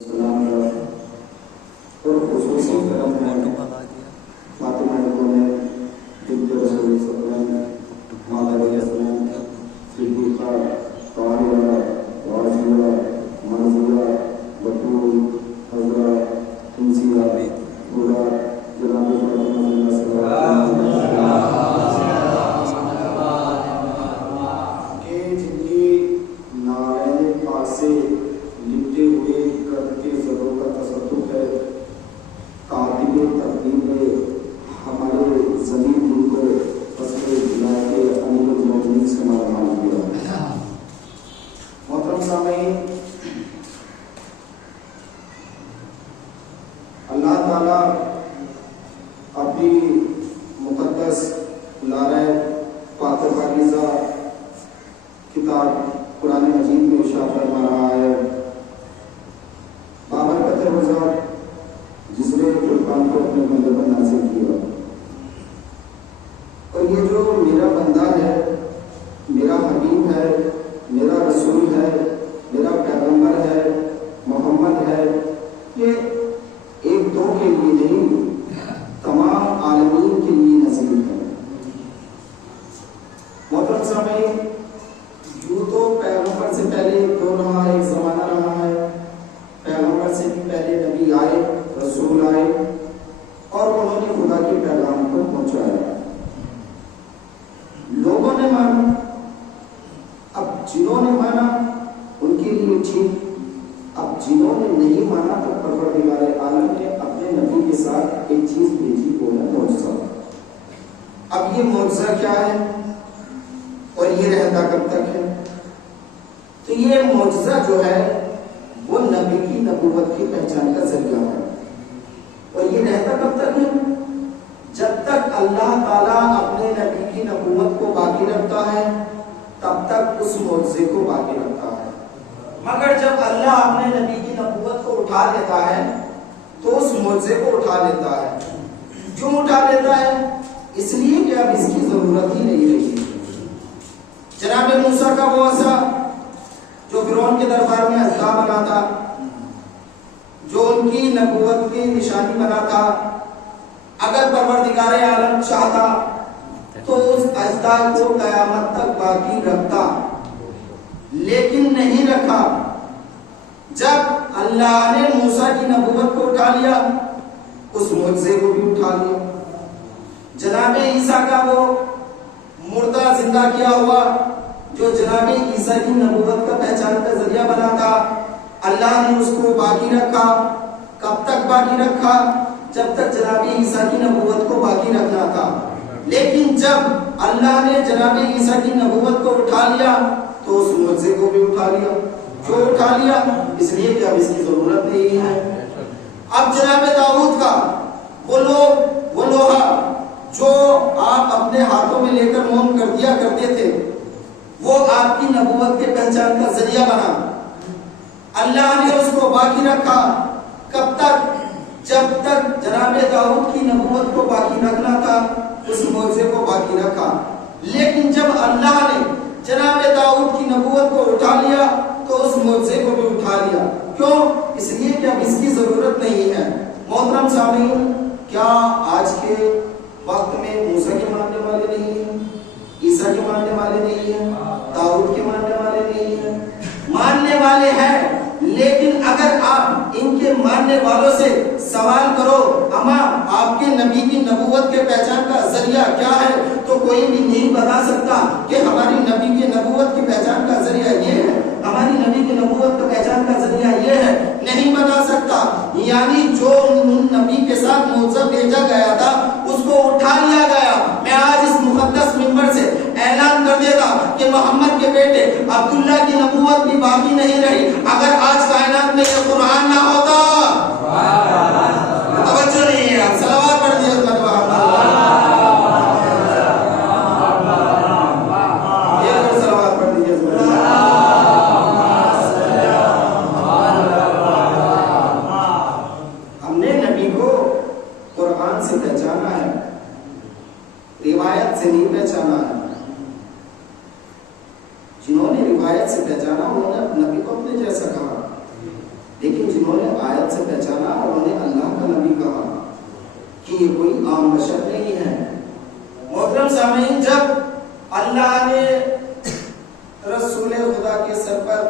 سلام اور خصوصی طرف میں فاطمہ نے بنت رسول وسلم علیہ السلام صدیقہ طاہرہ واجبہ منظورہ بطول حضرہ انسیہ بولا جناب فاطمہ صلی کہ جن کی نارائن پاک سے لپٹے ہوئے کرتے ضرور کا تصدق ہے کاتب تقدیم میں ہمارے زمین دل کو فصل دلا کے امیر المومنین سے مارمال کیا. محترم سامعین، اللہ تعالیٰ اپنی مقدس لارہ پاک و پاکیزہ کتاب قرآن مجید میں ارشاد فرما رہا ہے، بابرکت روزہ جس نے قرآن کو اپنے بندے پر نازل کیا، اور یہ جو میرا بندہ ہے، میرا حبیب ہے، میرا رسول ہے، میرا پیغمبر ہے، محمد ہے، یہ ایک دو کے لیے نہیں تمام عالمین کے لیے نازل ہے. محترم سامعین، یوں تو پیغمبر سے پہلے ایک دور رہا ہے، ایک زمانہ رہا ہے. پیغمبر سے بھی پہلے نبی آئے، رسول آئے، اور انہوں نے خدا کے پیغام کو پہنچایا. لوگوں نے مانا. اب جنہوں نے مانا ان کے لیے ٹھیک، اب جنہوں نے نہیں مانا تو پروردگار عالم نے اپنے نبی کے ساتھ ایک چیز بھیجی، وہ ہے معجزہ. اب یہ معجزہ کیا ہے اور یہ رہتا کب تک ہے؟ تو یہ معجزہ جو ہے وہ نبی کی نبوت کی پہچان کا ذریعہ ہے. اور یہ رہتا کب تک ہے؟ جب تک اللہ تعالیٰ اپنے نبی کی نبوت کو باقی رکھتا ہے تب تک اس معجزے کو باقی رکھتا ہے. مگر جب اللہ اپنے نبی کی نبوت کو اٹھا لیتا ہے تو اس معجزے کو اٹھا لیتا ہے. کیوں اٹھا لیتا ہے؟ اس لیے کہ اب اس کی ضرورت ہی نہیں رہی. جناب موسیٰ کا وہ عصا جو فرعون کے دربار میں عصا بنا تھا، جو ان کی نبوت کی نشانی بنا تھا، اگر پروردگار عالم چاہتا تو اس عصا کو قیامت تک باقی رکھتا، لیکن نہیں رکھا. جب اللہ نے موسیٰ کی نبوت کو اٹھا لیا، اس معجزے کو بھی اٹھا لیا. جناب عیسیٰ کا وہ مردہ زندہ کیا ہوا جو جناب عیسیٰ کی نبوت کا پہچان کا ذریعہ بنا تھا، اللہ نے اس کو باقی رکھا. کب تک باقی رکھا؟ جب تک جناب عیسیٰ کی نبوت کو باقی رکھنا تھا. لیکن جب اللہ نے جناب عیسیٰ کی نبوت کو اٹھا لیا تو اس معجزے کو بھی اٹھا لیا. کیوں اٹھا لیا؟ اس لیے کہ اب اس کی ضرورت نہیں ہے. اب جناب داؤد کا وہ لوگ، وہ لوہا جو آپ اپنے ہاتھوں میں لے کر مون کر دیا کرتے تھے، وہ آپ کی نبوت کے پہچان کا ذریعہ بنا. اللہ نے اس کو باقی رکھا. کب تک؟ جب تک جناب داؤد کی نبوت کو باقی رکھنا تھا اس معجزے کو باقی رکھا. لیکن جب اللہ نے جناب داؤد کی نبوت کو اٹھا لیا تو اس معجزے کو بھی اٹھا لیا. کیوں؟ اس لیے کہ اب اس کی ضرورت نہیں ہے. محترم سامعین، کیا آج کے وقت میں موسیٰ کے ماننے والے نہیں ہیں، عیسیٰ کے ماننے والے نہیں ہیں، داؤد کے ماننے والے نہیں ہیں؟ ماننے والے ہیں، لیکن اگر آپ ان کے ماننے والوں سے سوال کرو اما آپ کے نبی کی نبوت کے پہچان کا ذریعہ کیا ہے، تو کوئی بھی نہیں بتا سکتا کہ ہماری نبی کی نبوت کی پہچان کا ذریعہ یہ ہے، ہماری نبی کی نبوت کا پہچان کا ذریعہ یہ ہے. نہیں بتا سکتا. یعنی جو نبی کے ساتھ معجزہ بھیجا گیا تھا اس کو اٹھا لیا گیا. میں آج اس مقدس منبر سے اعلان کر دیتا کہ محمد کے بیٹے عبداللہ کی نبوت بھی باقی نہیں رہی. اگر آج کائنات میں یہ قرآن نہ ہوتا، توجہ نہیں ہے، صلوات پڑھ دیے حضرت محمد. سے پہچانا ہے، روایت سے نہیں پہچانا ہے. جنہوں نے روایت سے پہچانا انہوں نے نبی کو اپنے جیسا کہا، لیکن سے پہچانا اور انہیں اللہ کا نبی کہا کہ یہ کوئی عام بشر نہیں ہے۔ محترم سامعین، جب اللہ نے رسول خدا کے سر پر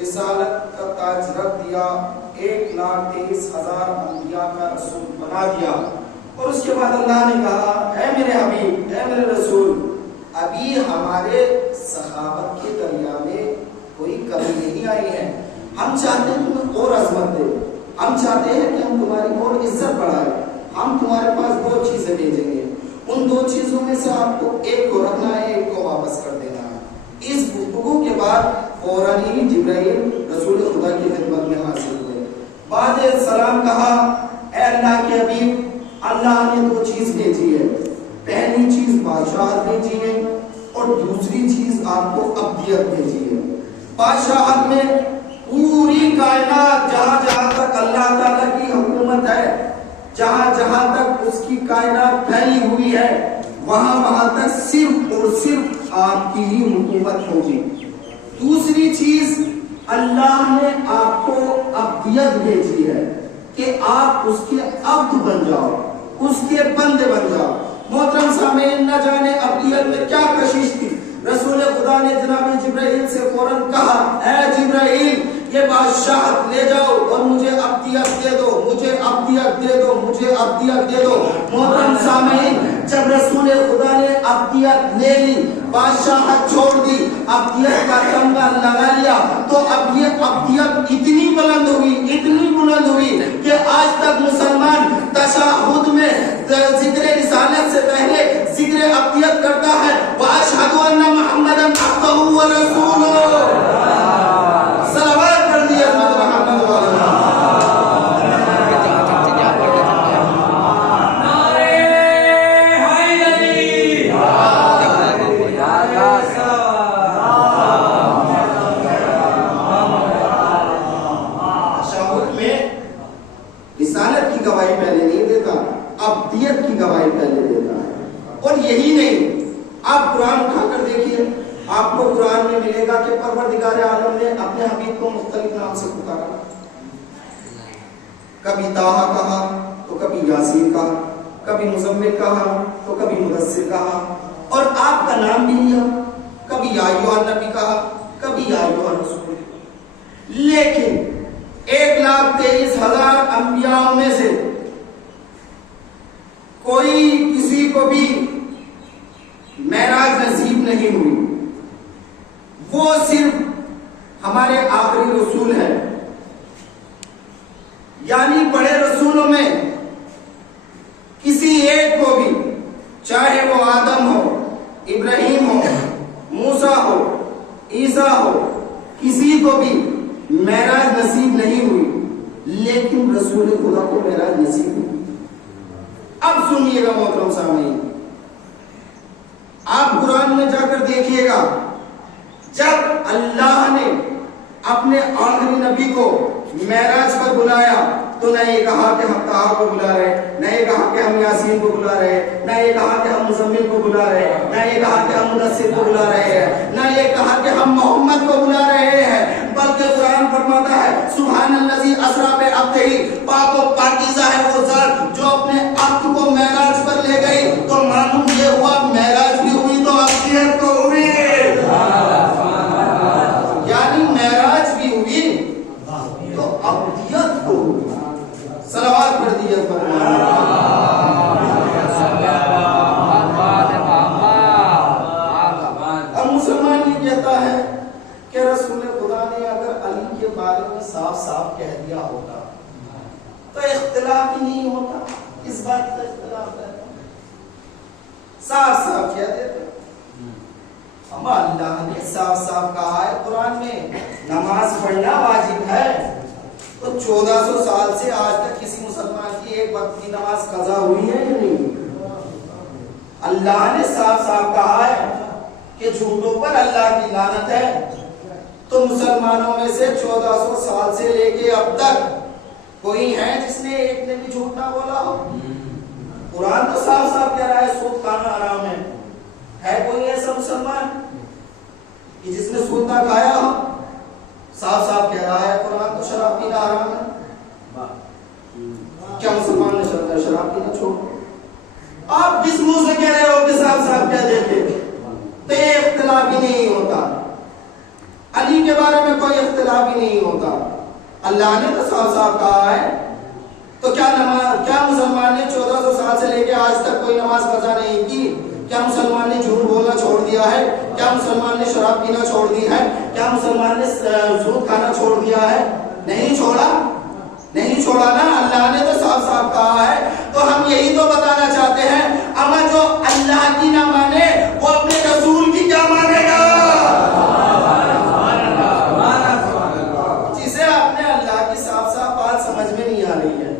رسالت کا تاج رکھ دیا، 1,23,000 انبیاء کا رسول بنا دیا، اور اس کے بعد اللہ نے کہا اے میرے حبیب، اے میرے رسول، ابھی ہمارے صحابت کے دریا میں کوئی کمی نہیں آئی ہے، ہم چاہتے ہیں تمہیں اور عظمت دے، ہم چاہتے ہیں کہ ہم تمہاری اور عزت بڑھائیں، ہم تمہارے پاس 2 چیزیں بھیجیں گے، ان 2 چیزوں میں سے آپ کو ایک کو رکھنا ہے، ایک کو واپس کر دینا ہے۔ اس گفتگو کے بعد فوراً ہی جبرائیل رسول خدا کی خدمت میں حاضر ہوئے، بعد سلام کہا اے اللہ کے حبیب، اللہ نے 2 چیز بھیجی ہے، پہلی چیز بادشاہت بھیجی ہے اور دوسری چیز آپ کو ابدیت بھیجی ہے۔ بادشاہت میں پوری کائنات، جہاں جہاں تک اللہ تعالیٰ کی حکومت ہے، جہاں جہاں تک اس کی کائنات پھیلی ہوئی ہے، وہاں وہاں تک صرف اور صرف آپ کی ہی حکومت ہوگی۔ دوسری چیز، اللہ نے آپ کو ابدیت بھیجی ہے کہ آپ اس کے عبد بن جاؤ، اس کے بندے بن جاؤ۔ محترم سامعین، نہ جانے ابدیت میں کیا کشش تھی، رسول خدا نے جناب جبرائیل سے فوراً کہا اے جبرائیل، یہ بادشاہت لے جاؤ اور مجھے ابدیت دے دو، مجھے ابدیت دے دو، مجھے ابدیت دے دو۔ محترم سامعین، جب رسول خدا نے ابدیت لے لی، بادشاہت چھوڑ دی، ابدیت کا تمغہ لگا لیا، تو اب یہ ابدیت اتنی بلند ہوئی، اتنی بلند ہوئی کہ آج تک مسلمان تشہد میں ذکر رسالت سے پہلے ذکر ابدیت کرتا ہے، وَأَشْهَدُ أَنَّ مُحَمَّدًا عَبْدُهُ وَرَسُولُهُ۔ صلوات پڑھ دیے حضرت محمد والا۔ رسالت کی گواہی پہلے نہیں دیتا، ابدیت کی گواہی پہلے دیتا ہے۔ اور یہی نہیں، آپ قرآن اٹھا کر دیکھیے، آپ کو قرآن میں ملے گا کہ پروردگار عالم نے اپنے حبیب کو مختلف نام سے پکارا، کبھی طٰہٰ کہا تو کبھی یاسین کہا، کبھی مزمل کہا تو کبھی مدثر کہا، اور آپ کا نام بھی لیا، کبھی یا ایھا النبی کہا، کبھی یا ایھا الرسول۔ لیکن 1,23,000 انبیاء میں سے کوئی کسی کو بھی معراج نصیب نہیں ہوئی، وہ صرف ہمارے آخری رسول ہیں، یعنی بڑے رسولوں میں کسی ایک کو بھی، چاہے وہ آدم ہو، ابراہیم ہو، موسیٰ ہو، عیسیٰ ہو، کسی کو بھی معراج نصیب نہیں ہوئی، لیکن رسول خدا کو معراج نصیب ہوئی۔ اب سنیے گا محترم سامعین، آپ قرآن میں جا کر دیکھیے گا، جب اللہ نے اپنے آخری نبی کو معراج پر بلایا تو نہ یہ کہا کہ ہم طٰہٰ کو بلا رہے، نہ یہ کہا کہ ہم یاسین کو بلا رہے، نہ یہ کہا کہ ہم مزمل کو بلا رہے، نہ یہ کہا کہ ہم مدثر کو بلا رہے ہیں، نہ یہ کہا کہ ہم محمد کو بلا رہے ہیں، بلکہ قرآن فرماتا ہے سبحان الذی اسریٰ بعبدہ، پاک و پاکیزہ ہے وہ ذات جو اپنے عبد کو معراج پر لے گئی۔ تو معلوم یہ ہوا معراج بھی ہوئی تو ابدیت کو ہوئی، یعنی معراج بھی ہوئی تو ابدیت کو ہوئی۔ صلوات پڑھ دیجیے اب مسلمان یہ کہتا ہے کہ رسول خدا نے اگر علی کے بارے میں صاف صاف کہہ دیا ہوتا تو اختلاف ہی نہیں ہوتا، اس بات کا اختلاف ہے، صاف صاف کہہ دیتے۔ ہم اللہ نے صاف صاف کہا ہے قرآن میں نماز پڑھنا واجب ہے، تو 1400 سال سے آج تک کسی مسلمان کی ایک وقت کی نماز قضا ہوئی ہے یا نہیں؟ اللہ نے صاف صاف کہا ہے کہ جھوٹوں پر اللہ کی لعنت ہے، تو مسلمانوں میں سے 1400 سال سے لے کے اب تک کوئی ہے جس نے ایک نے بھی جھوٹ نہ بولا ہو؟ قرآن تو صاف صاف کہہ رہا ہے سود کھانا حرام ہے کوئی ایسا مسلمان کہ جس نے سود نہ کھایا ہو؟ صاف صاف کہہ رہا ہے قرآن تو شراب پینا حرام ہے۔ شراب پینا چھوڑ دو. آپ کس منہ سے کہہ رہے ہو کہ صاحب صاحب کہہ دیتے؟ تو یہ اختلاف ہی نہیں ہوتا. علی کے بارے میں کوئی اختلاف ہی نہیں ہوتا. اللہ نے تو صاف صاف کہا ہے. تو کیا مسلمان نے 1400 سال سے لے کے آج تک کوئی نماز قضا نہیں کی؟ کیا مسلمان نے جھوٹ بولنا چھوڑ دیا ہے؟ کیا مسلمان نے شراب پینا چھوڑ دی ہے؟ کیا مسلمان نے سود کھانا چھوڑ دیا ہے؟ نہیں چھوڑا، نہیں چھوڑا نا. اللہ نے تو صاف صاف کہا ہے. تو ہم یہی تو بتانا چاہتے ہیں، اما جو اللہ کی نہ مانے وہ اپنے رسول کی کیا مانے گا؟ جسے اپنے اللہ کی صاف صاف بات سمجھ میں نہیں آ رہی ہے،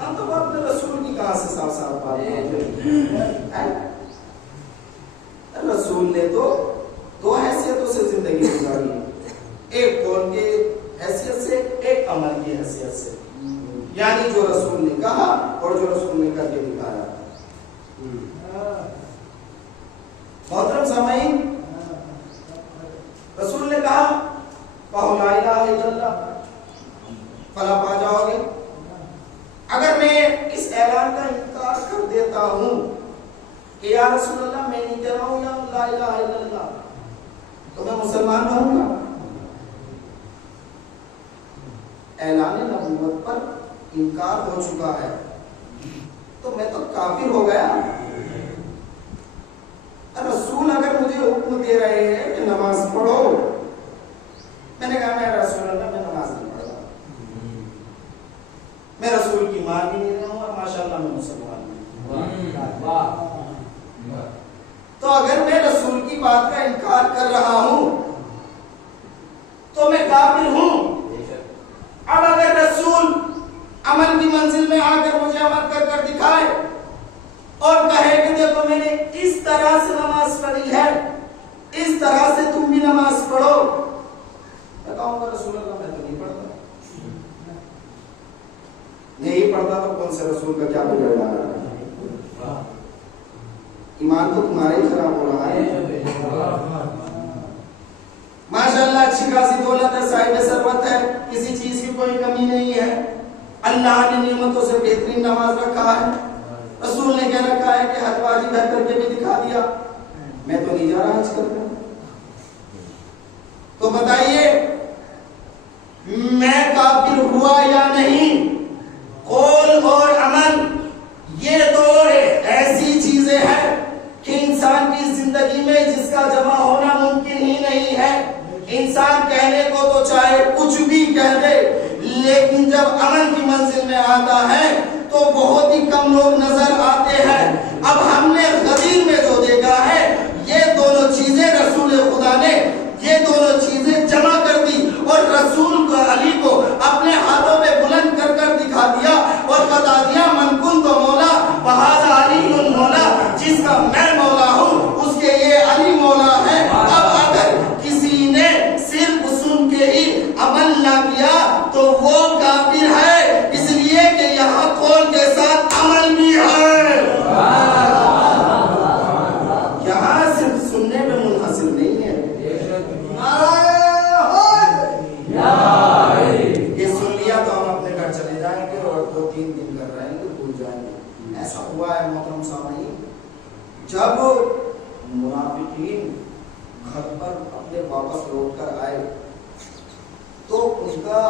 ہم تو اپنے رسول کی کہاں سے صاف صاف بات ہے؟ رسول نے تو دو حیثیتوں سے زندگی گزاری ہے، ایک قول کی حیثیت سے، ایک عمل کی حیثیت سے. یعنی جو رسول نے کہا اور جو رسول نے کر کے دکھایا. محترم سامعین، رسول نے کہا کہو لا الہ الا اللہ فلاح پا جاؤ گے. اگر میں اس اعلان کا انکار کر دیتا ہوں کہ یا رسول اللہ میں نہیں کہہ رہا ہوں یا لا الہ الا اللہ، تو میں مسلمان نہ ہوں گا. اعلان نبوت پر انکار ہو چکا ہے تو میں تو کافر ہو گیا. رسول اگر مجھے حکم دے رہے ہیں کہ نماز پڑھو، میں نے کہا میں رسول اللہ میں نماز نہیں پڑھ رہا، میں رسول کی مان بھی نہیں رہا ہوں اور ماشاءاللہ میں مسلمان ہوں. تو اگر میں رسول کی بات کا انکار کر رہا ہوں تو میں کافر ہوں. اب اگر رسول عمل کی منزل میں آ کر مجھے عمل کر کر دکھائے اور کہے کہ دیکھو میں نے اس طرح سے نماز پڑھی ہے، اس طرح سے تم بھی نماز پڑھو، میں کہوں گا رسول اللہ میں تو نہیں پڑھتا. نہیں پڑھتا تو کون سے رسول کا کیا بگڑ رہا ہے؟ ایمان تو تمہارا ہی خراب ہو رہا ہے. ماشاءاللہ اچھی خاصی دولت ہے، صاحب ثروت ہے، کسی چیز کی کوئی کمی نہیں ہے. اللہ نے نعمتوں سے بہترین نماز رکھا ہے. رسول نے کہہ رکھا ہے کہ حج واجب ہے کر کے بھی دکھا دیا. میں تو نہیں جا رہا حج کرنے. تو بتائیے میں کافر ہوا یا نہیں؟ قول اور عمل یہ دو ایسی چیزیں ہیں کہ انسان کی زندگی میں جس کا جمع ہونا ممکن ہی نہیں ہے. انسان کہنے کو تو چاہے کچھ بھی کہہ دے، لیکن جب عمل کی منزل میں آتا ہے تو بہت ہی کم لوگ نظر آتے ہیں. اب ہم نے غدیر میں جو دیکھا ہے یہ دونوں چیزیں رسول خدا نے یہ دونوں چیزیں جمع کر دی اور رسول کو علی کو اپنے ہاتھوں پہ بلند کر کر دکھا دیا اور بتا دیا من کنت مولا فہذا علی مولا، جس کا میں مولا ہوں اس کے یہ علی مولا ہے. اب اگر کسی نے صرف سن کے ہی عمل نہ کیا تو وہ کافر ہے، اس لیے کہ یہاں قول کے ساتھ عمل بھی ہے. یہاں صرف سننے میں منحصر نہیں ہے. یہ سن لیا تو ہم اپنے گھر چلے جائیں گے اور 2-3 دن کر رہیں گے بھول جائیں گے. ایسا ہوا ہے محترم سامعین، جب منافقین گھر پر اپنے واپس لوٹ کر آئے تو ان کا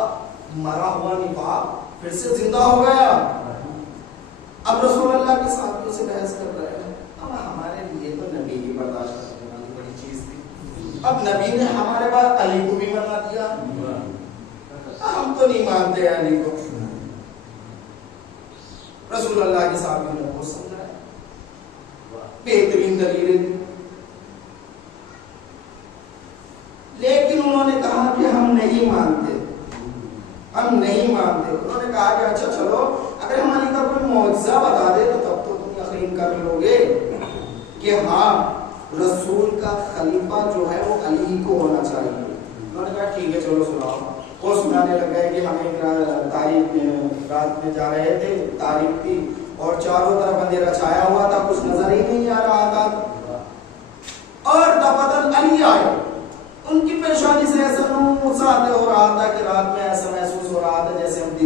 مرا ہوا نفاق پھر سے زندہ ہو گیا. اب رسول اللہ کے ساتھیوں سے بحث کر رہے ہیں. اب ہمارے لیے تو نبی ہی برداشت کرنے والی بڑی چیز تھی. اب نبی نے ہمارے بعد علی کو بھی بنا دیا. ہم تو نہیں مانتے علی کو. رسول اللہ کے ساتھیوں نے بہت سمجھایا، بہترین دلیلیں دی، لیکن انہوں نے کہا کہ ہم نہیں مانتے، ہم نہیں مانتے. انہوں نے کہا کہ اچھا چلو اگر ہم علی کا کوئی معجزہ بتا دے تو تب تو تم یقین کر لو گے کہ ہاں رسول کا خلیفہ جو ہے وہ علی کو ہونا چاہیے. انہوں نے کہا ٹھیک ہے چلو سناؤ. وہ سنانے لگ گئے کہ ہم ایک تاریخ رات میں جا رہے تھے، تاریخ تھی اور چاروں طرف اندھیرا چھایا ہوا تھا، کچھ نظر ہی نہیں آ رہا تھا اور دفتر علی آئے. ان کی پریشانی سے ایسا نموسا ہو رہا تھا کہ رات میں ایسا محسوس ہو رہا تھا جیسے ہم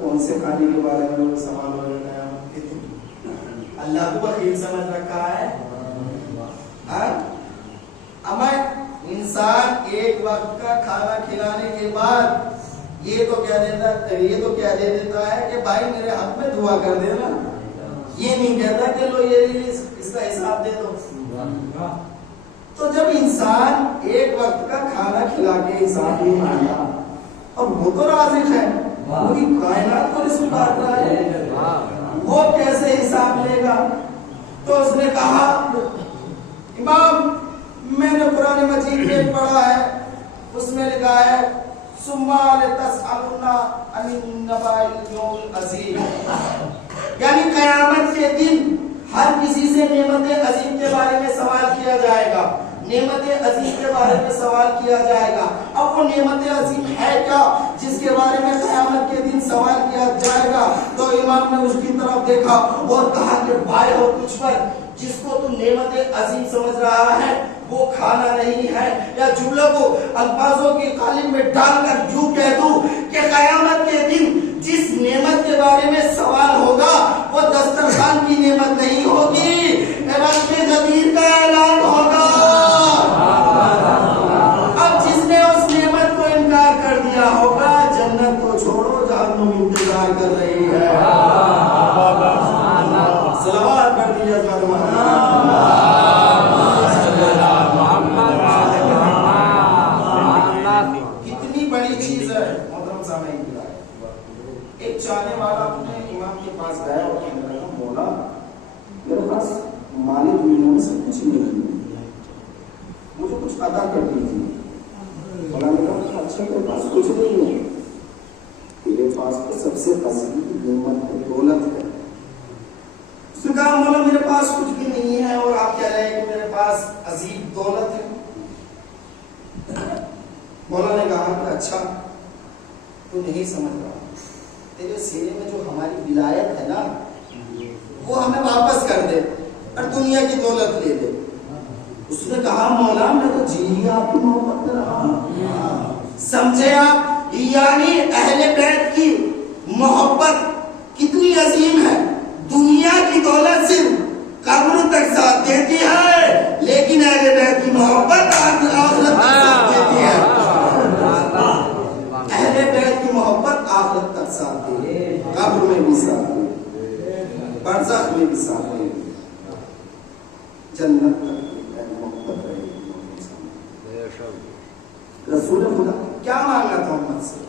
کون سے کھانے کے بارے میں سوال ہو رہا ہے؟ اللہ کو بخیل سمجھ رکھا ہے. اما انسان ایک وقت کا کھانا کھلانے کے بعد یہ تو کہہ دیتا ہے کہ بھائی میرے حق میں دعا کر دینا. یہ نہیں کہتا کہ لو یہ اس کا حساب دے دو. تو جب انسان ایک وقت کا کھانا کھلا کے حساب نہیں مانگا اور وہ تو رازق ہے, پوری کائنات کو رزق بانٹ رہا ہے, وہ کیسے حساب لے گا؟ تو اس نے کہا امام میں نے قرآن مجید میں پڑھا ہے, اس میں لکھا ہے ثم لتسألن عن النبأ اليوم العظیم, یعنی قیامت کے دن ہر کسی سے نعمت عظیم کے بارے میں سوال کیا جائے گا, نعمت عظیم کے بارے میں سوال کیا جائے گا. اب وہ نعمت عظیم ہے کیا جس کے بارے میں قیامت کے دن سوال کیا جائے گا؟ تو امام نے اس کی طرف دیکھا اور کہا کہ بھائی ہو تجھ پر جس کو تو نعمت عظیم سمجھ رہا ہے وہ کھانا نہیں ہے. یا جملوں کو الفاظوں کی قالب میں ڈال کر یوں کہہ دوں کہ قیامت کے دن جس نعمت کے بارے میں سوال ہوگا وہ دسترخوان کی نعمت نہیں ہوگی بلکہ غدیر کا اعلان ہوگا. اب جس نے اس نعمت کو انکار کر دیا ہوگا, جنت کو چھوڑو جہنم انتظار کر رہی ہے. صلوات پڑھ دیجیے کتنی بڑی چیز ہے محترم سامعین. ایک چاہنے والا اپنے امام کے پاس گیا اور کہنے لگا مولا میرے پاس مالی دنیا میں سے کچھ نہیں ہے, مجھے کچھ ادا کر دیجیے. مولا نے کہا اچھا میرے پاس کچھ نہیں ہے, تیرے پاس تو سب سے عظیم نعمت ہے, دولت ہے. اس نے کہا مولا میرے پاس کچھ بھی نہیں ہے اور آپ کہہ رہے ہیں کہ میرے پاس عظیم دولت ہے. مولا نے کہا کہ اچھا تو نہیں سمجھ رہا, تیرے سینے میں جو ہماری ولایت ہے نا وہ ہمیں واپس کر دے اور دنیا کی دولت لے دے. اس نے کہا مولا میں تو جی آپ کی محبت کر رہا ہوں. سمجھے آپ, یعنی اہل بیت کی محبت کتنی عظیم ہے. دنیا کی دولت صرف قبر تک ساتھ دیتی ہے لیکن اہل بیت کی محبت آخرت تک ساتھ دیتی ہے. اہل بیت کی محبت آخرت تک ساتھ دے, قبر میں بھی ساتھ دے, برزخ میں بھی ساتھ دے, جنت تک محبت رہے. رسول خدا کیا مانگا تھا امت سے؟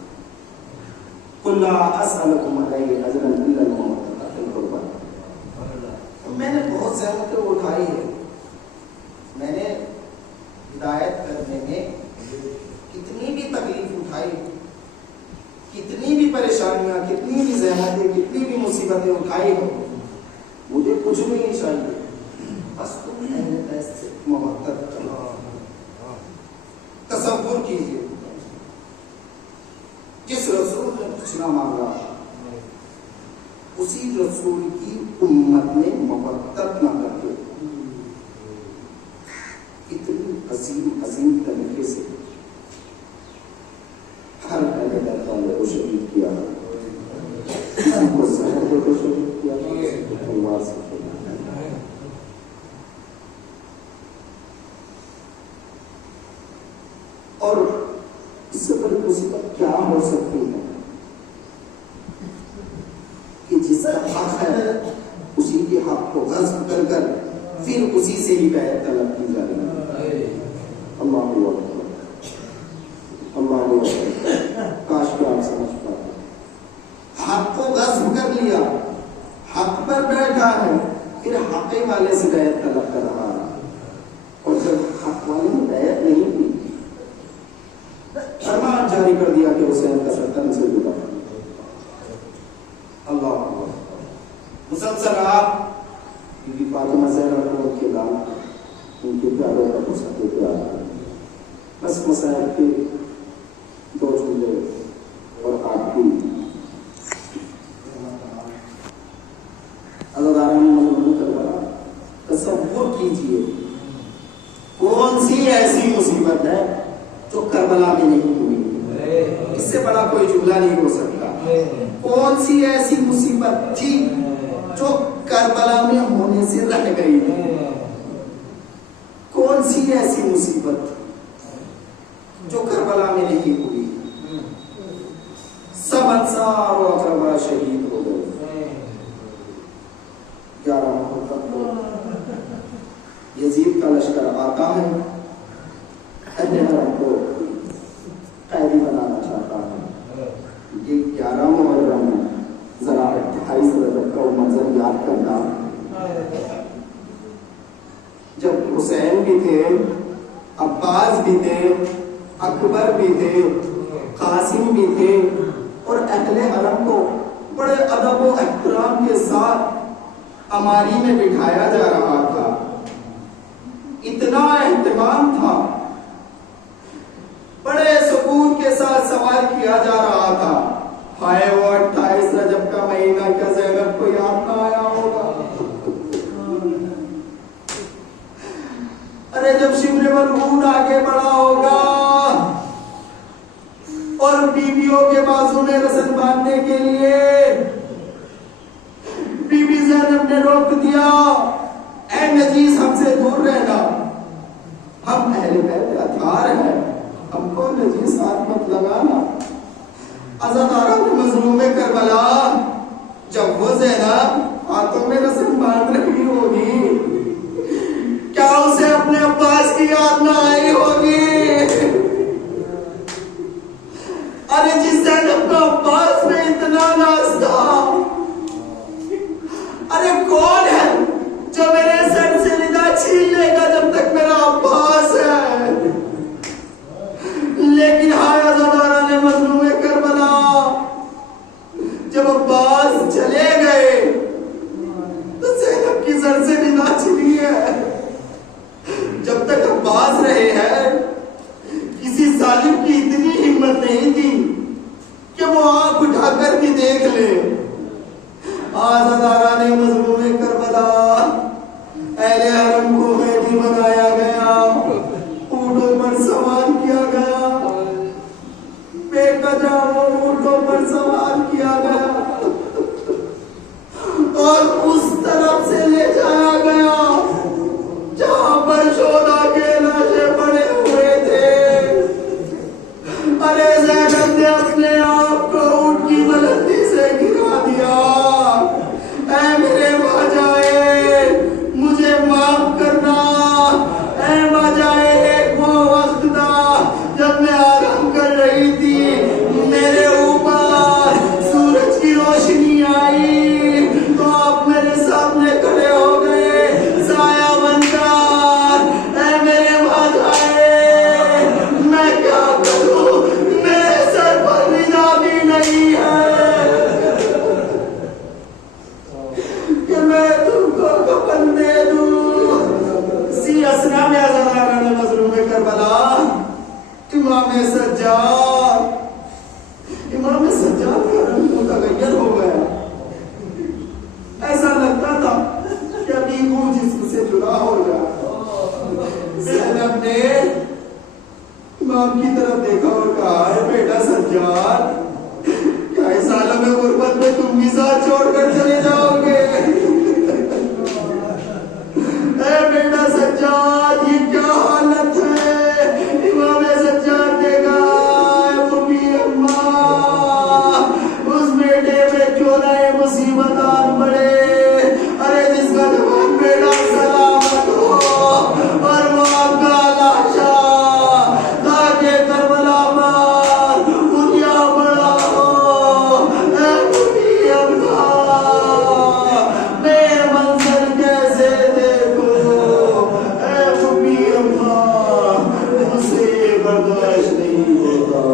قل لا اسألکم علیہ اجرا الا المودۃ فی القربى. میں نے بہت زحمتیں اٹھائی ہے, میں نے ہدایت کرنے میں کتنی بھی تکلیف اٹھائی, کتنی بھی پریشانیاں, کتنی بھی زحمتیں, کتنی بھی مصیبتیں اٹھائی ہو, مجھے کچھ نہیں چاہیے, بس تم اہل بیت سے محبت کرو. تصور کیجیے جس رسول نے کچھ نہ مانگا اسی رسول کی امت نے محبت نہ کر کے اتنی عظیم طریقے سے ہر اہل بیت والے کو شہید کیا, کو زہر دے کر شہید کیا, تلوار سے اور اس سے بڑی مصیبت کیا ہو سکتی ہے کہ جس کا حق ہے اسی کے حق کو غصب کر کر پھر اسی سے ہی بیعت طلب کی جا رہی ہے. اللہ اکبر, اللہ اکبر. کاش کہ آپ سمجھ پاتے, حق کو غصب کر لیا, حق پر بیٹھا ہے, پھر حق والے سے بیعت طلب کر رہا ہے, اور جب حق والے نے بیعت نہیں کی فرمان جاری کر دیا کہ حسین کا سر تن سے جدا. اللہ اکبر. مسلسل آپ بی بی فاطمہ زہرا کو کے دام ان کے پیاروں کا پسند پیار, بس مسائل کے دو جملے اور آپ کی اللہ کربلا. تصور کیجئے کون سی ایسی مصیبت ہے جو کربلا میں نہیں ہوئی, اس سے بڑا کوئی جملہ نہیں ہو سکتا. کون سی ایسی مصیبت تھی جو کربلا میں ہونے سے رہ گئی؟ کون سی ایسی مصیبت جو کربلا میں نہیں ہوئی؟ سب انصار و اقربا شہید ہو گئے۔ 11 محرم کو یزید کا لشکر آتا ہے، اہل حرم کو قیدی بنانا چاہتا ہے۔ یہ 11 محرم ذرا 28 رجب کا منظر یاد کرنا، جب حسین بھی تھے، عباس بھی تھے، اکبر بھی تھے، قاسم بھی تھے، اور اہل حرم کو بڑے ادب و احترام کے ساتھ اماری میں بٹھایا جا رہا تھا۔ اتنا اہتمام تھا، بڑے سکون کے ساتھ سوال کیا جا رہا تھا۔ ہائے وہ 28 رجب کا مہینہ، کیا زینب کو یاد نہ آیا ہوگا؟ ارے جب شبر ملعون آگے بڑھا ہوگا اور بیویوں کے بازو میں رسن باندھنے کے لیے بی بی زینب نے روک دیا، اے نجیس ہم سے دور رہنا، ہم اہل بیت اطہار ہیں، ہم کو نجیس ہاتھ مت لگانا۔ عزادارہ نے مظلوم کربلا جب وہ زینب ہاتھوں میں رسن باندھ رہی ہوگی، کیا اسے اپنے عباس کی یاد نہ آئی ہوگی؟ ارے جس زینب کا عباس میں اتنا ناز تھا، ارے کون ہے جو میرے سر سے ندا چھین لے گا جب تک میرا عباس ہے؟ لیکن ہائے عزادارہ نے مظلوم کربلا جب عباس چلے گئے تو زینب کی سر سے ندا چھینی ہے۔ جب تک عباس رہے ہیں کسی ظالم کی اتنی ہمت نہیں تھی کہ وہ آنکھ اٹھا کر بھی دیکھ لے۔ عزادارہ نے مظلوم کربلا اہل حرم کو قیدی بنایا گیا، اونٹوں پر سوار کیا گیا، بے قدر اونٹوں پر سوار کیا گیا اور اس طرف سے لے جایا گیا جہاں پر شہداء کے لاشیں پڑے ہوئے تھے۔ ارے زینب نے اپنے آپ کو اونٹ کی بلندی سے گرا دیا۔ اے میرے ماجائے مجھے معاف کرنا، اے ماجائے ایک وہ وقت تھا جب میں آرام کر رہی تھی، میرے اوپر سورج کی روشنی آئی تو آپ میرے سامنے کھڑے ہو گئے سایہ بن کر۔ اے میرے ماجائے میں کیا کروں، میرے سر پر ندا بھی نہیں ہے کہ میں تم کو کفن دے دوں۔ اسی اسنا میں عزادارہ نے مظلوم کربلا امام سجاد کا رنگ متغیر ہو گیا، ایسا لگتا تھا کہ ابھی وہ جسم سے جدا ہو گیا۔ زینب نے امام کی طرف دیکھا اور کہا، اے بیٹا سجاد، کیا اس عالم غربت میں تم بھی ساتھ چھوڑ کر چلے جاؤ گے؟ اے بیٹا سجاد، یہ کیا حالت ہے؟ امام سجاد نے کہا، اے مبی اماں، اس بیٹے میں کیوں نہ یہ مصیبت آن پڑے؟ ارے جس کا جوان بیٹا سلامت ہو اور وہ آپ کا لاشا تاکہ کربلا پر اٹھیا پڑا ہو۔ اے مبی اماں، میں منظر کیسے دیکھوں؟ اے مبی اماں، مجھے برداشت نہیں ہوتا۔